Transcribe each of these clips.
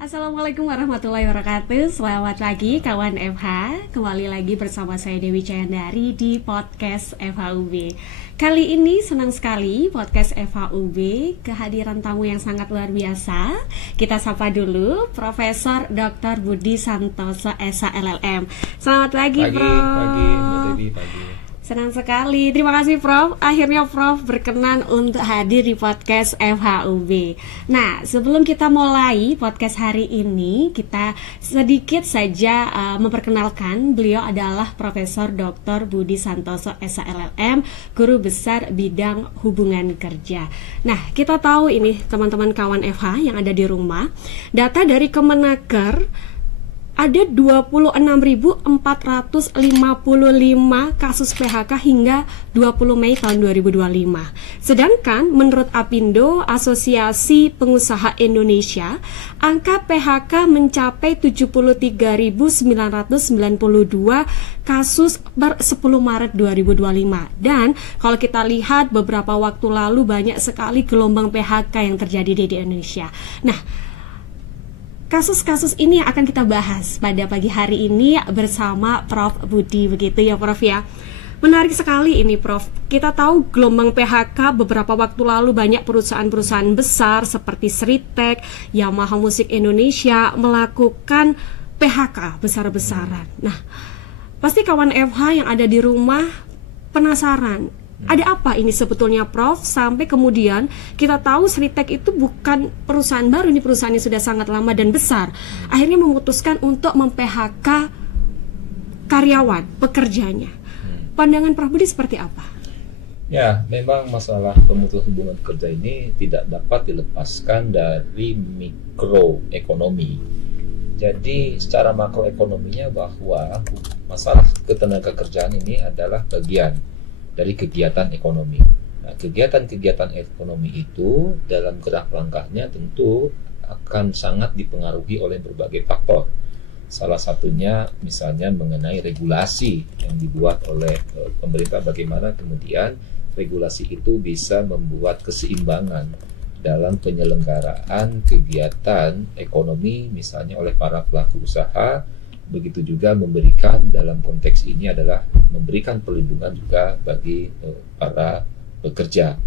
Assalamualaikum warahmatullahi wabarakatuh. Selamat pagi kawan FH. Kembali lagi bersama saya Dewi Cayandari di podcast FHUB. Kali ini senang sekali podcast FHUB kehadiran tamu yang sangat luar biasa. Kita sapa dulu Profesor Dr. Budi Santoso SH LLM. Selamat pagi, Prof. Pagi, Mbak Dewi, pagi. Senang sekali, terima kasih Prof. Akhirnya Prof berkenan untuk hadir di podcast FHUB. Nah, sebelum kita mulai podcast hari ini, kita sedikit saja memperkenalkan beliau adalah Profesor Dr. Budi Santoso SH LLM, Guru Besar Bidang Hubungan Kerja. Nah, kita tahu ini teman-teman kawan FH yang ada di rumah, data dari Kemenaker ada 26.455 kasus PHK hingga 20 Mei tahun 2025. Sedangkan menurut Apindo, Asosiasi Pengusaha Indonesia, angka PHK mencapai 73.992 kasus per 10 Maret 2025. Dan kalau kita lihat beberapa waktu lalu banyak sekali gelombang PHK yang terjadi di Indonesia. Nah, kasus-kasus ini yang akan kita bahas pada pagi hari ini bersama Prof. Budi, begitu ya Prof ya. Menarik sekali ini Prof. Kita tahu gelombang PHK beberapa waktu lalu banyak perusahaan-perusahaan besar seperti Sritek, Yamaha Musik Indonesia melakukan PHK besar-besaran. Nah, pasti kawan FH yang ada di rumah penasaran. Ada apa ini sebetulnya Prof? Sampai kemudian kita tahu Sritek itu bukan perusahaan baru, ini perusahaan yang sudah sangat lama dan besar. Akhirnya memutuskan untuk mem-PHK karyawan, pekerjanya. Pandangan Prof Budi seperti apa? Ya, memang masalah pemutusan hubungan kerja ini tidak dapat dilepaskan dari mikroekonomi. Jadi secara makroekonominya bahwa masalah ketenagakerjaan ini adalah bagian dari kegiatan ekonomi. Nah, kegiatan-kegiatan ekonomi itu dalam gerak langkahnya tentu akan sangat dipengaruhi oleh berbagai faktor. Salah satunya misalnya mengenai regulasi yang dibuat oleh pemerintah, bagaimana kemudian regulasi itu bisa membuat keseimbangan dalam penyelenggaraan kegiatan ekonomi misalnya oleh para pelaku usaha. Begitu juga memberikan dalam konteks ini adalah memberikan perlindungan juga bagi para pekerja.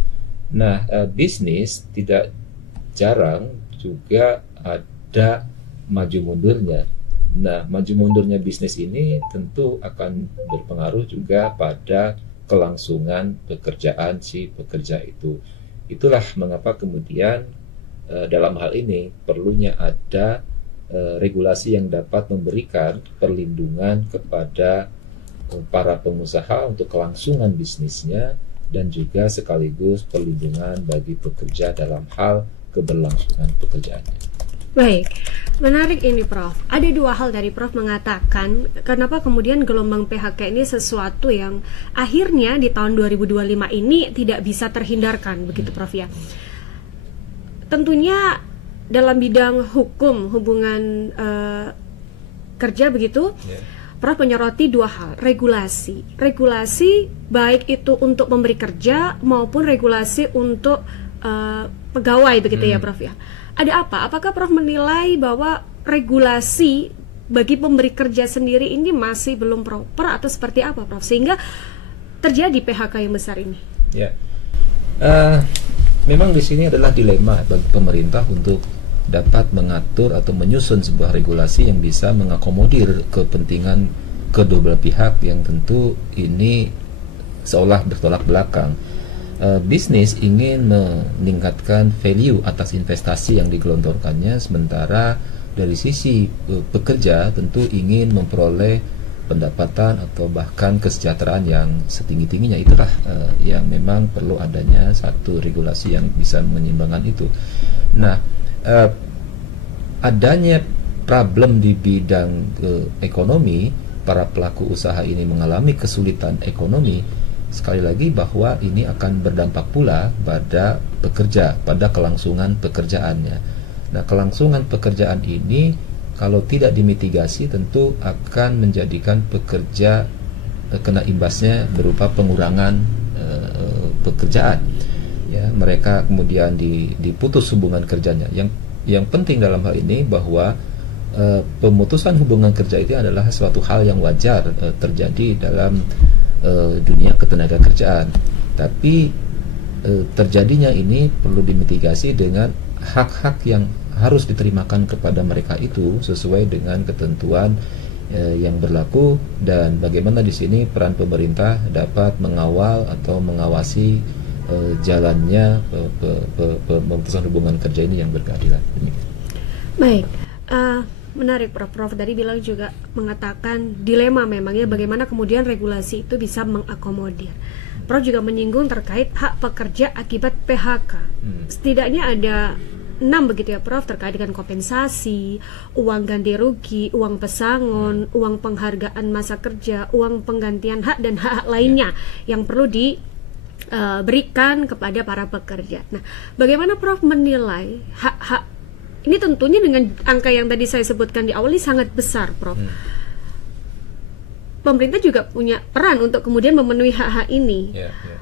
Nah, bisnis tidak jarang juga ada maju mundurnya. Nah, maju mundurnya bisnis ini tentu akan berpengaruh juga pada kelangsungan pekerjaan si pekerja itu. Itulah mengapa kemudian dalam hal ini perlunya ada regulasi yang dapat memberikan perlindungan kepada para pengusaha untuk kelangsungan bisnisnya dan juga sekaligus perlindungan bagi pekerja dalam hal keberlangsungan pekerjaannya. Baik, menarik ini Prof. Ada dua hal dari Prof mengatakan kenapa kemudian gelombang PHK ini sesuatu yang akhirnya di tahun 2025 ini tidak bisa terhindarkan, begitu Prof ya. Tentunya dalam bidang hukum hubungan kerja begitu, Prof menyoroti dua hal, regulasi baik itu untuk memberi kerja maupun regulasi untuk pegawai begitu ya Prof ya. Ada apa? Apakah Prof menilai bahwa regulasi bagi pemberi kerja sendiri ini masih belum proper atau seperti apa Prof sehingga terjadi PHK yang besar ini? Ya. Memang di sini adalah dilema bagi pemerintah untuk dapat mengatur atau menyusun sebuah regulasi yang bisa mengakomodir kepentingan kedua belah pihak yang tentu ini seolah bertolak belakang. Bisnis ingin meningkatkan value atas investasi yang digelontorkannya, sementara dari sisi pekerja tentu ingin memperoleh pendapatan atau bahkan kesejahteraan yang setinggi-tingginya. Itulah yang memang perlu adanya satu regulasi yang bisa menyeimbangkan itu. Nah, adanya problem di bidang ekonomi, para pelaku usaha ini mengalami kesulitan ekonomi, sekali lagi bahwa ini akan berdampak pula pada pekerja, pada kelangsungan pekerjaannya. Nah, kelangsungan pekerjaan ini kalau tidak dimitigasi tentu akan menjadikan pekerja kena imbasnya berupa pengurangan pekerjaan. Ya, mereka kemudian diputus hubungan kerjanya. Yang yang penting dalam hal ini bahwa pemutusan hubungan kerja itu adalah suatu hal yang wajar terjadi dalam dunia ketenagakerjaan. Tapi terjadinya ini perlu dimitigasi dengan hak-hak yang harus diterimakan kepada mereka itu sesuai dengan ketentuan yang berlaku, dan bagaimana di sini peran pemerintah dapat mengawal atau mengawasi jalannya pemutusan hubungan kerja ini yang berkeadilan. Baik. Menarik Prof. Prof tadi bilang juga mengatakan dilema memang ya, bagaimana kemudian regulasi itu bisa mengakomodir. Prof juga menyinggung terkait hak pekerja akibat PHK. Setidaknya ada 6 begitu ya Prof, terkait dengan kompensasi, uang ganti rugi, uang pesangon, uang penghargaan masa kerja, uang penggantian hak dan hak lainnya yang perlu diberikan kepada para pekerja. Nah, bagaimana Prof menilai hak-hak ini? Tentunya dengan angka yang tadi saya sebutkan di awal ini sangat besar, Prof. Pemerintah juga punya peran untuk kemudian memenuhi hak-hak ini.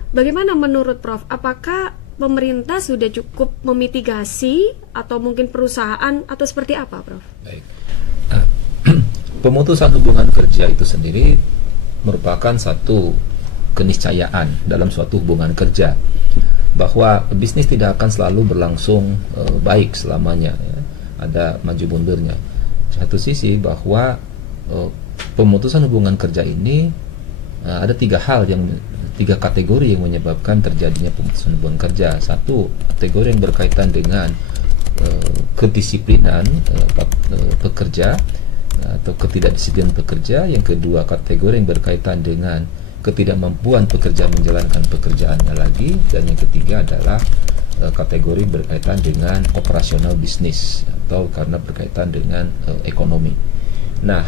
Bagaimana menurut Prof? Apakah pemerintah sudah cukup memitigasi atau mungkin perusahaan atau seperti apa, Prof? Baik. Pemutusan hubungan kerja itu sendiri merupakan satu keniscayaan dalam suatu hubungan kerja, bahwa bisnis tidak akan selalu berlangsung baik selamanya, ya. Ada maju mundurnya. Satu sisi bahwa pemutusan hubungan kerja ini ada tiga kategori yang menyebabkan terjadinya pemutusan hubungan kerja. Satu, kategori yang berkaitan dengan kedisiplinan pekerja atau ketidakdisiplinan pekerja. Yang kedua, kategori yang berkaitan dengan ketidakmampuan pekerja menjalankan pekerjaannya lagi, dan yang ketiga adalah kategori berkaitan dengan operasional bisnis atau karena berkaitan dengan ekonomi. Nah,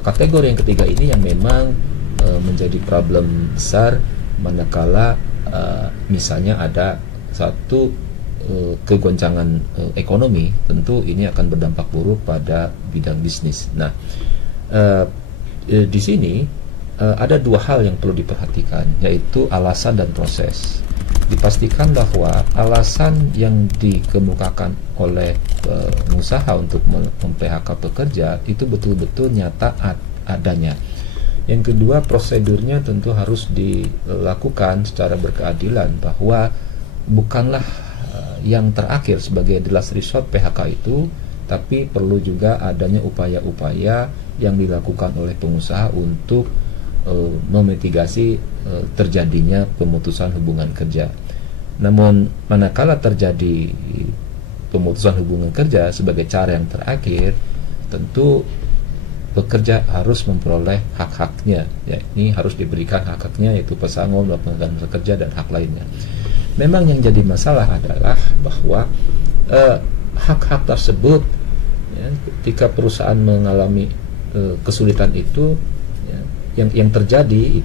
kategori yang ketiga ini yang memang menjadi problem besar manakala misalnya ada satu kegoncangan ekonomi, tentu ini akan berdampak buruk pada bidang bisnis. Nah, di sini ada dua hal yang perlu diperhatikan, yaitu alasan dan proses. Dipastikan bahwa alasan yang dikemukakan oleh pengusaha untuk mem-PHK pekerja itu betul-betul nyata adanya. Yang kedua, prosedurnya tentu harus dilakukan secara berkeadilan, bahwa bukanlah yang terakhir sebagai the last resort PHK itu, tapi perlu juga adanya upaya-upaya yang dilakukan oleh pengusaha untuk memitigasi terjadinya pemutusan hubungan kerja. Namun manakala terjadi pemutusan hubungan kerja sebagai cara yang terakhir, tentu pekerja harus memperoleh hak-haknya, ya, ini harus diberikan hak-haknya, yaitu pesangon, penghargaan masa kerja, dan hak lainnya. Memang yang jadi masalah adalah bahwa hak-hak tersebut, ya, ketika perusahaan mengalami kesulitan itu, yang terjadi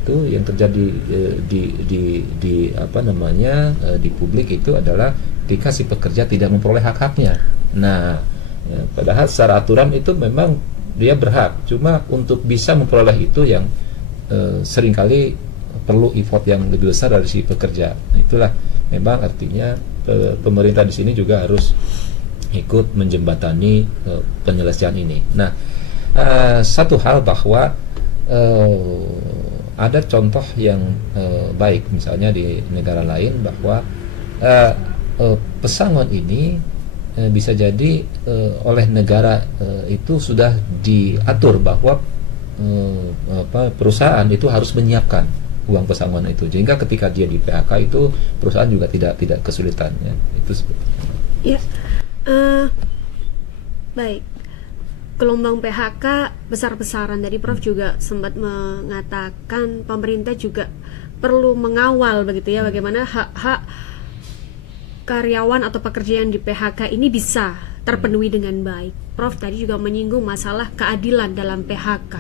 di publik itu adalah ketika si pekerja tidak memperoleh hak-haknya. Nah, ya, padahal secara aturan itu memang dia berhak, cuma untuk bisa memperoleh itu yang seringkali perlu effort yang lebih besar dari si pekerja. Nah, itulah memang artinya pemerintah di sini juga harus ikut menjembatani penyelesaian ini. Nah, satu hal bahwa ada contoh yang baik misalnya di negara lain, bahwa pesangon ini bisa jadi oleh negara itu sudah diatur bahwa perusahaan itu harus menyiapkan uang pesangon itu, sehingga ketika dia di PHK itu perusahaan juga tidak kesulitan, ya. Itu seperti itu. Ya, baik. Gelombang PHK besar-besaran, tadi Prof juga sempat mengatakan pemerintah juga perlu mengawal begitu ya, bagaimana hak-hak karyawan atau pekerja yang di PHK ini bisa terpenuhi dengan baik. Prof tadi juga menyinggung masalah keadilan dalam PHK.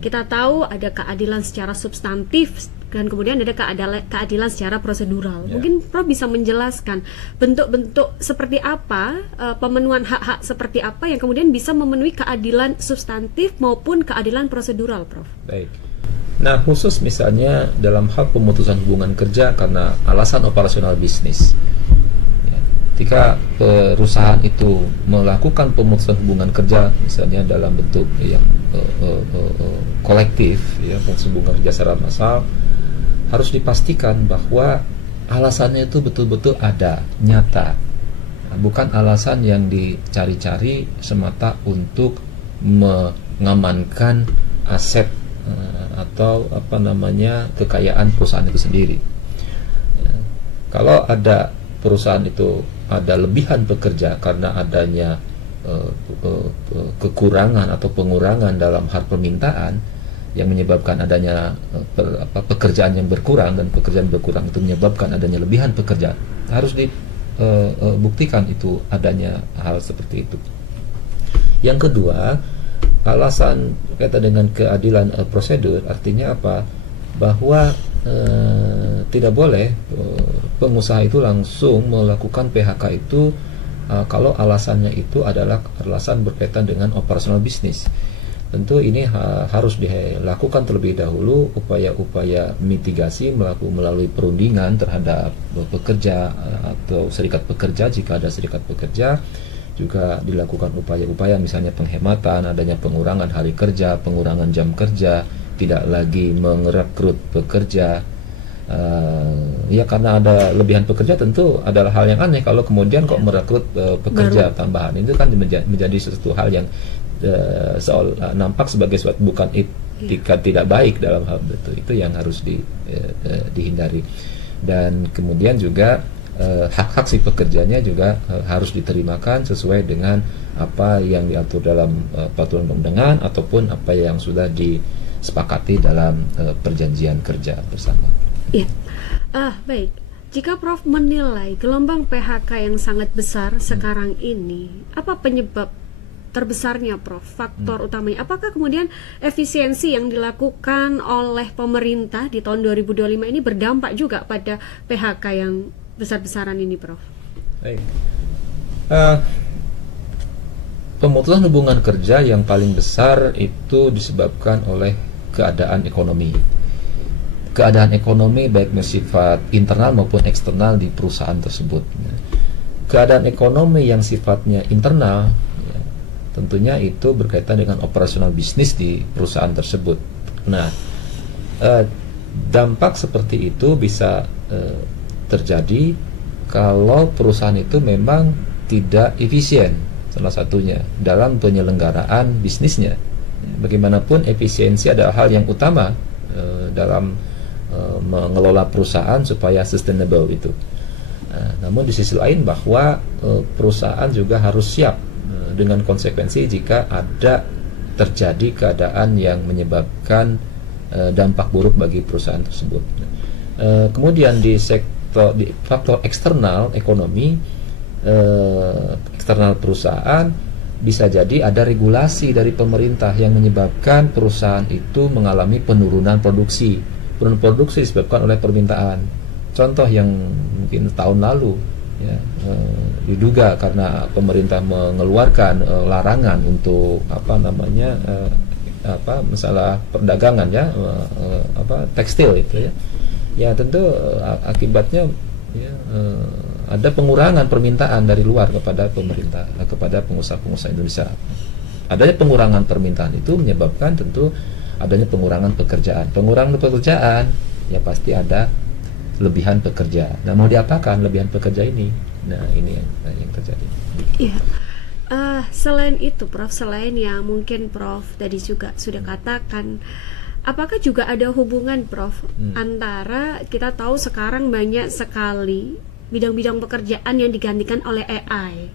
Kita tahu ada keadilan secara substantif dan kemudian ada keadilan secara prosedural. Mungkin Prof bisa menjelaskan bentuk-bentuk seperti apa, pemenuhan hak-hak seperti apa yang kemudian bisa memenuhi keadilan substantif maupun keadilan prosedural, Prof. Baik. Nah, khusus misalnya dalam hal pemutusan hubungan kerja karena alasan operasional bisnis, ya, ketika perusahaan itu melakukan pemutusan hubungan kerja misalnya dalam bentuk yang kolektif, ya, pemutusan hubungan kerja secara massal, harus dipastikan bahwa alasannya itu betul-betul ada, nyata, bukan alasan yang dicari-cari semata untuk mengamankan aset atau kekayaan perusahaan itu sendiri. Ya, kalau ada perusahaan itu ada lebihan pekerja karena adanya kekurangan atau pengurangan dalam hal permintaan yang menyebabkan adanya pekerjaan yang berkurang, dan pekerjaan berkurang itu menyebabkan adanya lebihan pekerja, harus dibuktikan itu adanya hal seperti itu. Yang kedua, alasan kaitan dengan keadilan prosedur, artinya apa? Bahwa tidak boleh pengusaha itu langsung melakukan PHK itu kalau alasannya itu adalah alasan berkaitan dengan operasional bisnis. Tentu ini harus dilakukan terlebih dahulu upaya-upaya mitigasi melalui perundingan terhadap pekerja atau serikat pekerja. Jika ada serikat pekerja, juga dilakukan upaya-upaya misalnya penghematan, adanya pengurangan hari kerja, pengurangan jam kerja, tidak lagi merekrut pekerja. Ya, karena ada lebihan pekerja tentu adalah hal yang aneh kalau kemudian kok merekrut pekerja tambahan. Itu kan menjadi sesuatu hal yang nampak sebagai suatu bukan etika tidak baik dalam hal itu yang harus dihindari. Dan kemudian juga hak-hak si pekerjanya juga harus diterimakan sesuai dengan apa yang diatur dalam peraturan perundang-undangan ataupun apa yang sudah disepakati dalam perjanjian kerja bersama. Iya. Baik. Jika Prof menilai gelombang PHK yang sangat besar sekarang ini, apa penyebab terbesarnya, Prof? Faktor utamanya, apakah kemudian efisiensi yang dilakukan oleh pemerintah di tahun 2025 ini berdampak juga pada PHK yang besar-besaran ini, Prof? Baik. Pemutusan hubungan kerja yang paling besar itu disebabkan oleh keadaan ekonomi. Keadaan ekonomi baik bersifat internal maupun eksternal di perusahaan tersebut. Keadaan ekonomi yang sifatnya internal, tentunya itu berkaitan dengan operasional bisnis di perusahaan tersebut. Nah, dampak seperti itu bisa terjadi kalau perusahaan itu memang tidak efisien, salah satunya dalam penyelenggaraan bisnisnya. Bagaimanapun efisiensi adalah hal yang utama dalam mengelola perusahaan supaya sustainable itu. Namun di sisi lain bahwa perusahaan juga harus siap dengan konsekuensi jika ada terjadi keadaan yang menyebabkan dampak buruk bagi perusahaan tersebut. Kemudian di faktor eksternal ekonomi, eksternal perusahaan, bisa jadi ada regulasi dari pemerintah yang menyebabkan perusahaan itu mengalami penurunan produksi. Penurunan produksi disebabkan oleh permintaan. Contoh yang mungkin tahun lalu, ya, diduga karena pemerintah mengeluarkan larangan untuk masalah perdagangan, ya, tekstil itu, ya. Ya tentu akibatnya, ya, ada pengurangan permintaan dari luar kepada pemerintah, kepada pengusaha-pengusaha Indonesia. Adanya pengurangan permintaan itu menyebabkan tentu adanya pengurangan pekerjaan. Pengurangan pekerjaan, ya pasti ada lebihan pekerja. Nah, mau diapakan lebihan pekerja ini? Nah, ini yang terjadi. Iya. Selain itu, Prof, selain yang mungkin Prof tadi juga sudah katakan, apakah juga ada hubungan, Prof, antara kita tahu sekarang banyak sekali bidang-bidang pekerjaan yang digantikan oleh AI.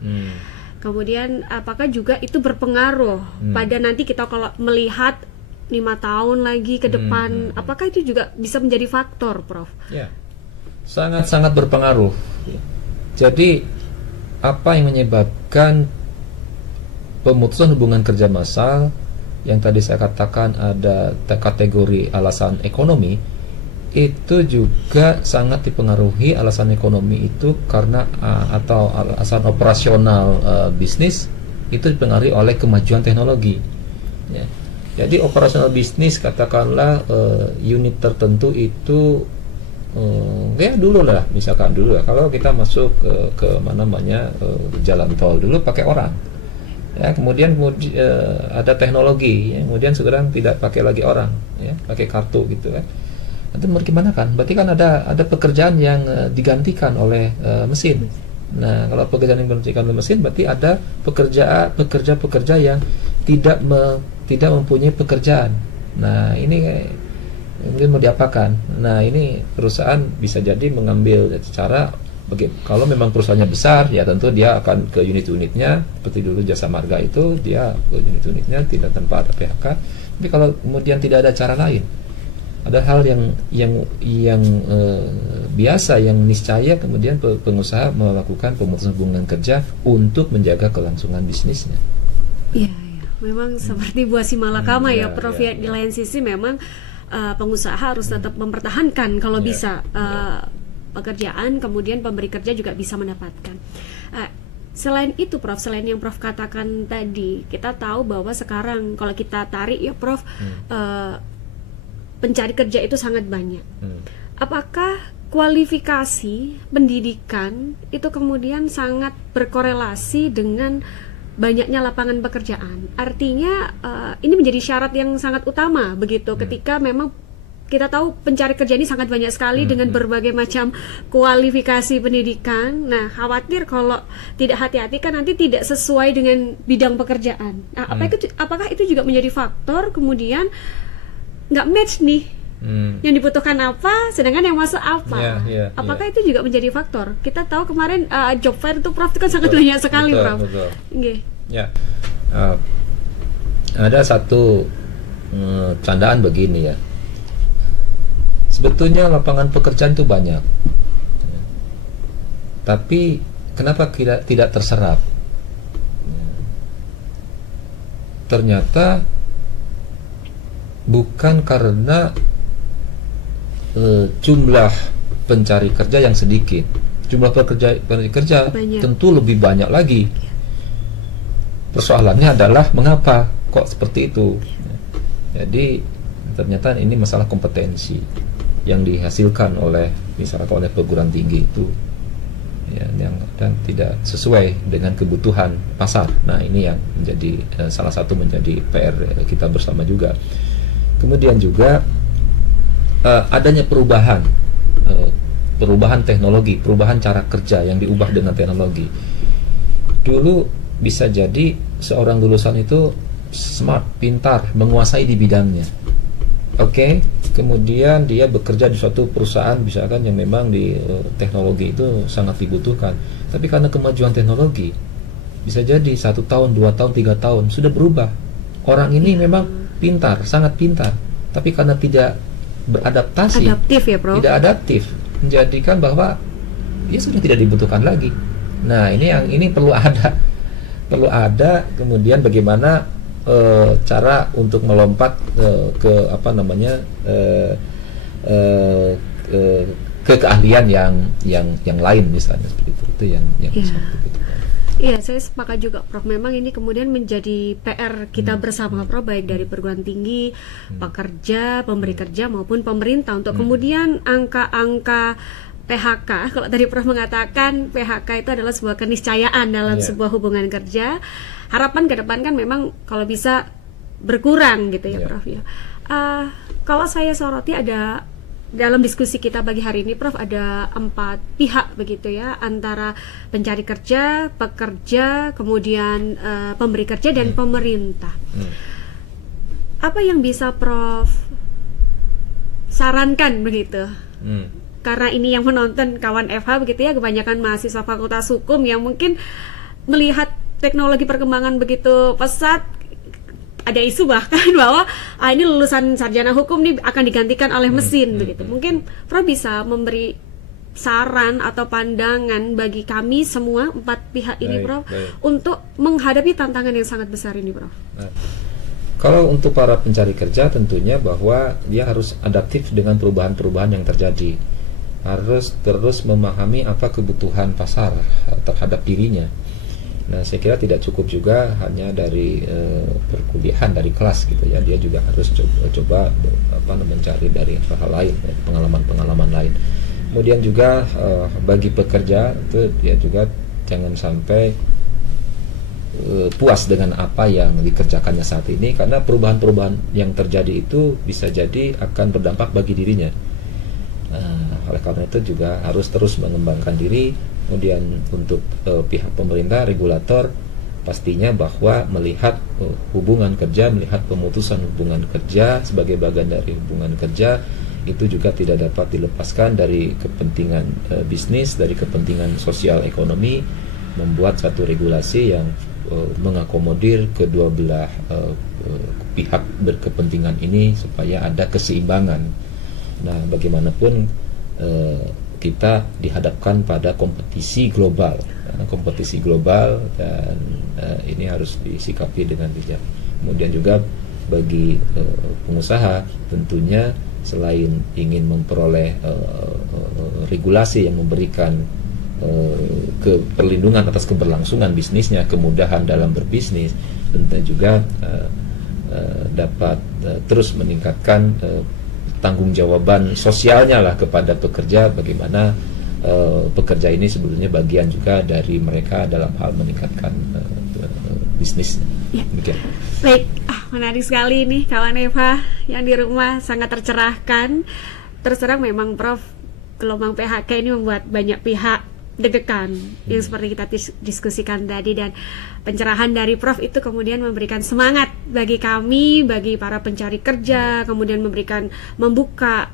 Kemudian apakah juga itu berpengaruh pada nanti kita kalau melihat 5 tahun lagi ke depan, apakah itu juga bisa menjadi faktor, Prof? Ya, sangat-sangat berpengaruh. Jadi apa yang menyebabkan pemutusan hubungan kerja massal yang tadi saya katakan ada kategori alasan ekonomi, itu juga sangat dipengaruhi alasan ekonomi itu karena atau alasan operasional bisnis itu dipengaruhi oleh kemajuan teknologi, ya. Jadi operasional bisnis, katakanlah unit tertentu itu ya dulu lah, misalkan dulu lah, kalau kita masuk ke mana namanya jalan tol dulu pakai orang, ya kemudian ada teknologi, ya, kemudian sekarang tidak pakai lagi orang, ya pakai kartu gitu kan. Nanti mau gimana kan? Berarti kan ada pekerjaan yang digantikan oleh mesin. Nah, kalau pekerjaan yang digantikan oleh mesin, berarti ada pekerja yang tidak mempunyai pekerjaan. Nah, ini mungkin mau diapakan? Nah, ini perusahaan bisa jadi mengambil cara kalau memang perusahaannya besar, ya tentu dia akan ke unit-unitnya, seperti dulu Jasa Marga itu, dia ke unit-unitnya tidak tanpa ada PHK. Tapi kalau kemudian tidak ada cara lain, ada hal yang biasa, yang niscaya kemudian pengusaha melakukan pemutusan hubungan kerja untuk menjaga kelangsungan bisnisnya. Iya, memang seperti buah si malakama ya, Prof. Ya, di lain sisi memang pengusaha harus tetap mempertahankan kalau bisa pekerjaan, kemudian pemberi kerja juga bisa mendapatkan. Selain itu, Prof, selain yang Prof katakan tadi, kita tahu bahwa sekarang kalau kita tarik ya, Prof, pencari kerja itu sangat banyak. Apakah kualifikasi pendidikan itu kemudian sangat berkorelasi dengan banyaknya lapangan pekerjaan? Artinya ini menjadi syarat yang sangat utama begitu ketika memang kita tahu pencari kerja ini sangat banyak sekali dengan berbagai macam kualifikasi pendidikan. Nah, khawatir kalau tidak hati-hati kan nanti tidak sesuai dengan bidang pekerjaan. Nah, apakah itu juga menjadi faktor kemudian nggak match nih, yang dibutuhkan apa, sedangkan yang masuk apa? Apakah itu juga menjadi faktor? Kita tahu kemarin job fair itu, Prof, itu kan sangat banyak sekali, Prof. Ya, ada satu candaan begini ya. Sebetulnya lapangan pekerjaan itu banyak, tapi kenapa tidak terserap? Ternyata bukan karena jumlah pencari kerja yang sedikit, jumlah pencari kerja tentu lebih banyak lagi. Persoalannya adalah mengapa kok seperti itu. Jadi ternyata ini masalah kompetensi yang dihasilkan oleh misalnya oleh perguruan tinggi itu, ya, dan tidak sesuai dengan kebutuhan pasar. Nah, ini yang menjadi salah satu menjadi PR kita bersama juga. Kemudian juga adanya perubahan teknologi, perubahan cara kerja yang diubah dengan teknologi. Dulu bisa jadi seorang lulusan itu smart, pintar, menguasai di bidangnya. Kemudian dia bekerja di suatu perusahaan misalkan yang memang di teknologi itu sangat dibutuhkan. Tapi karena kemajuan teknologi, bisa jadi 1 tahun, 2 tahun, 3 tahun sudah berubah. Orang ini memang pintar, sangat pintar, tapi karena tidak beradaptasi, tidak adaptif, menjadikan bahwa dia sudah tidak dibutuhkan lagi. Nah, ini perlu ada kemudian bagaimana cara untuk melompat ke keahlian yang lain misalnya seperti itu yang seperti itu. Iya, saya sepakat juga, Prof. Memang ini kemudian menjadi PR kita bersama, Prof, baik dari perguruan tinggi, pekerja, pemberi kerja maupun pemerintah untuk kemudian angka-angka PHK. Kalau tadi Prof mengatakan PHK itu adalah sebuah keniscayaan dalam sebuah hubungan kerja. Harapan ke depan kan memang kalau bisa berkurang gitu ya, Prof ya. Kalau saya soroti ada dalam diskusi kita pagi hari ini, Prof, ada 4 pihak begitu ya, antara pencari kerja, pekerja, kemudian pemberi kerja dan pemerintah. Apa yang bisa Prof sarankan begitu? Karena ini yang menonton kawan FH begitu ya, kebanyakan mahasiswa Fakultas Hukum yang mungkin melihat teknologi perkembangan begitu pesat. Ada isu bahkan bahwa ini lulusan sarjana hukum nih akan digantikan oleh mesin begitu. Mungkin Prof bisa memberi saran atau pandangan bagi kami semua 4 pihak ini, Prof, untuk menghadapi tantangan yang sangat besar ini, Prof. Nah, kalau untuk para pencari kerja tentunya bahwa dia harus adaptif dengan perubahan-perubahan yang terjadi, harus terus memahami apa kebutuhan pasar terhadap dirinya. Nah, saya kira tidak cukup juga hanya dari perkuliahan, dari kelas gitu ya. Dia juga harus coba mencari dari hal lain, pengalaman-pengalaman lain. Kemudian juga bagi pekerja itu dia juga jangan sampai puas dengan apa yang dikerjakannya saat ini, karena perubahan-perubahan yang terjadi itu bisa jadi akan berdampak bagi dirinya. Oleh karena itu juga harus terus mengembangkan diri. Kemudian untuk pihak pemerintah, regulator, pastinya bahwa melihat hubungan kerja, melihat pemutusan hubungan kerja sebagai bagian dari hubungan kerja itu juga tidak dapat dilepaskan dari kepentingan bisnis, dari kepentingan sosial ekonomi, membuat satu regulasi yang mengakomodir kedua belah pihak berkepentingan ini supaya ada keseimbangan. Nah, bagaimanapun kita dihadapkan pada kompetisi global, dan ini harus disikapi dengan bijak. Kemudian juga bagi pengusaha tentunya selain ingin memperoleh regulasi yang memberikan perlindungan atas keberlangsungan bisnisnya, kemudahan dalam berbisnis, tentu juga dapat terus meningkatkan tanggung jawaban sosialnya lah kepada pekerja, bagaimana pekerja ini sebetulnya bagian juga dari mereka dalam hal meningkatkan bisnis. Ya. Baik, menarik sekali nih kawan Eva yang di rumah, sangat tercerahkan. Terus terang memang Prof, gelombang PHK ini membuat banyak pihak deg-degan yang seperti kita diskusikan tadi, dan pencerahan dari Prof itu kemudian memberikan semangat bagi kami, bagi para pencari kerja, kemudian membuka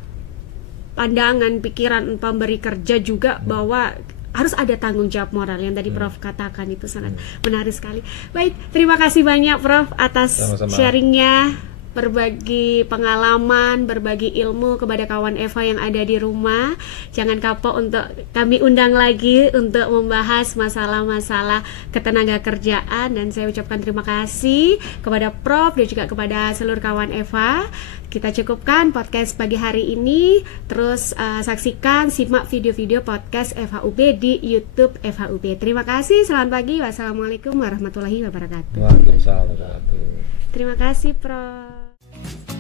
pandangan, pikiran pemberi kerja juga bahwa harus ada tanggung jawab moral yang tadi Prof katakan, itu sangat menarik sekali. Baik, terima kasih banyak Prof atas sharingnya, berbagi pengalaman, berbagi ilmu kepada kawan Eva yang ada di rumah. Jangan kapok untuk kami undang lagi untuk membahas masalah-masalah ketenaga kerjaan, dan saya ucapkan terima kasih kepada Prof dan juga kepada seluruh kawan Eva. Kita cukupkan podcast pagi hari ini. Terus saksikan, simak video-video podcast FHUB di YouTube FHUB. Terima kasih, selamat pagi. Wassalamualaikum warahmatullahi wabarakatuh. Waalaikumsalam warahmatullahi wabarakatuh. Terima kasih Prof.